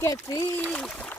Look at this.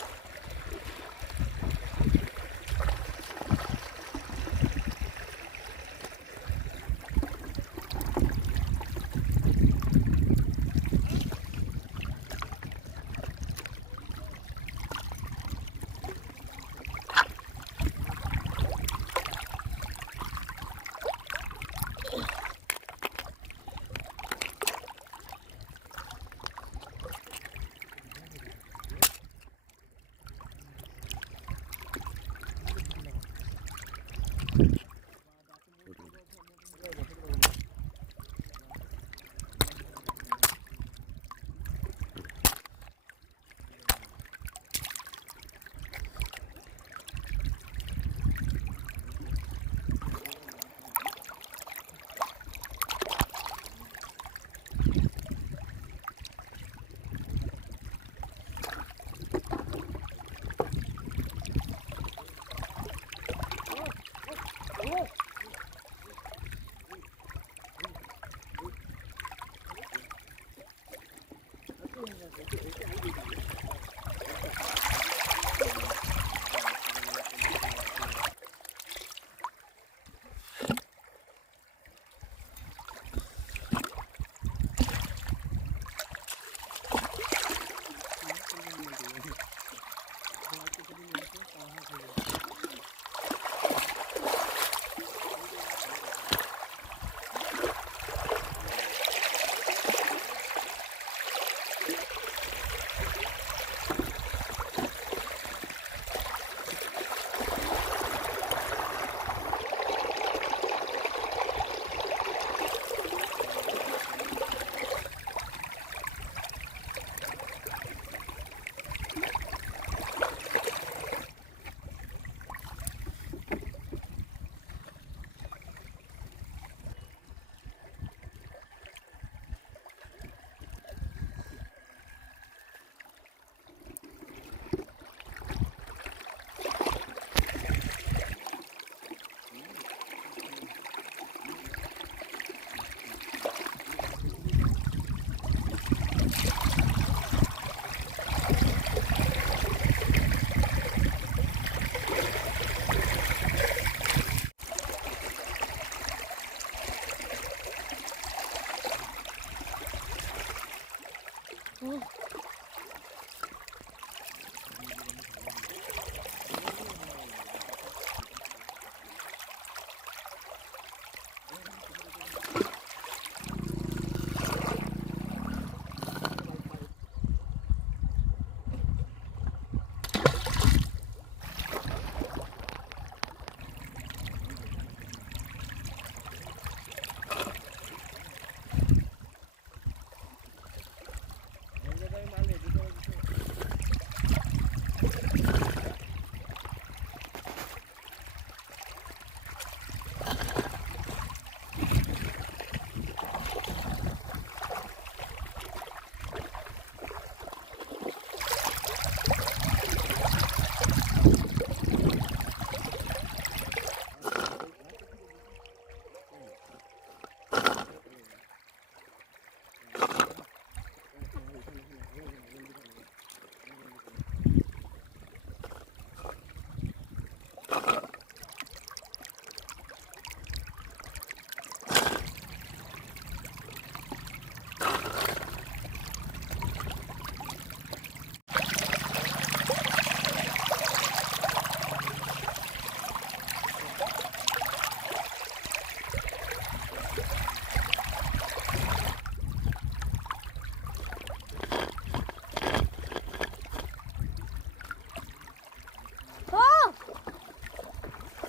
Oh.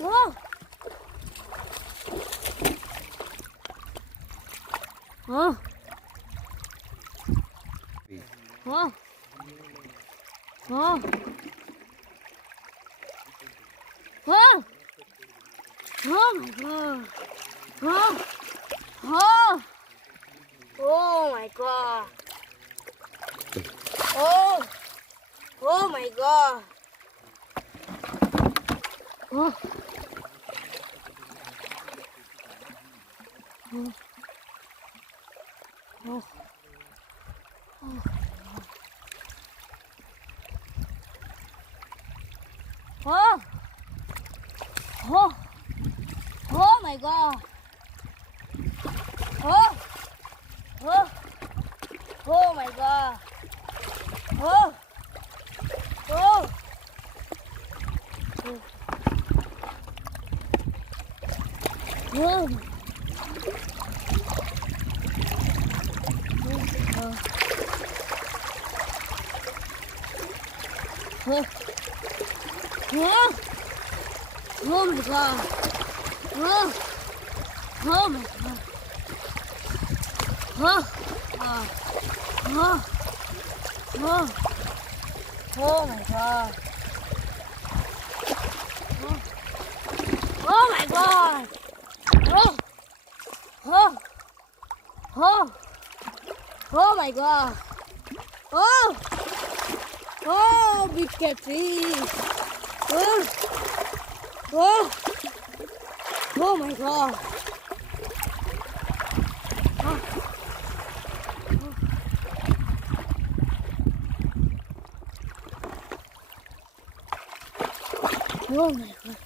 Oh. Oh. Oh. Oh my god. Oh. Oh. Oh my god. Oh. Oh my god. Oh. Oh. Oh. Oh. Oh. Oh. Oh my god. Oh. Oh. Oh my god. Oh. Oh. Oh. Oh. Oh. Oh my god. Oh. Oh my god. Oh. Oh. Oh. Oh. Oh my god. Oh. Oh my god. Oh. Oh. Oh. Oh my god. Oh. Oh, big catfish. Oh. Oh. Oh my god. Oh. Oh my god.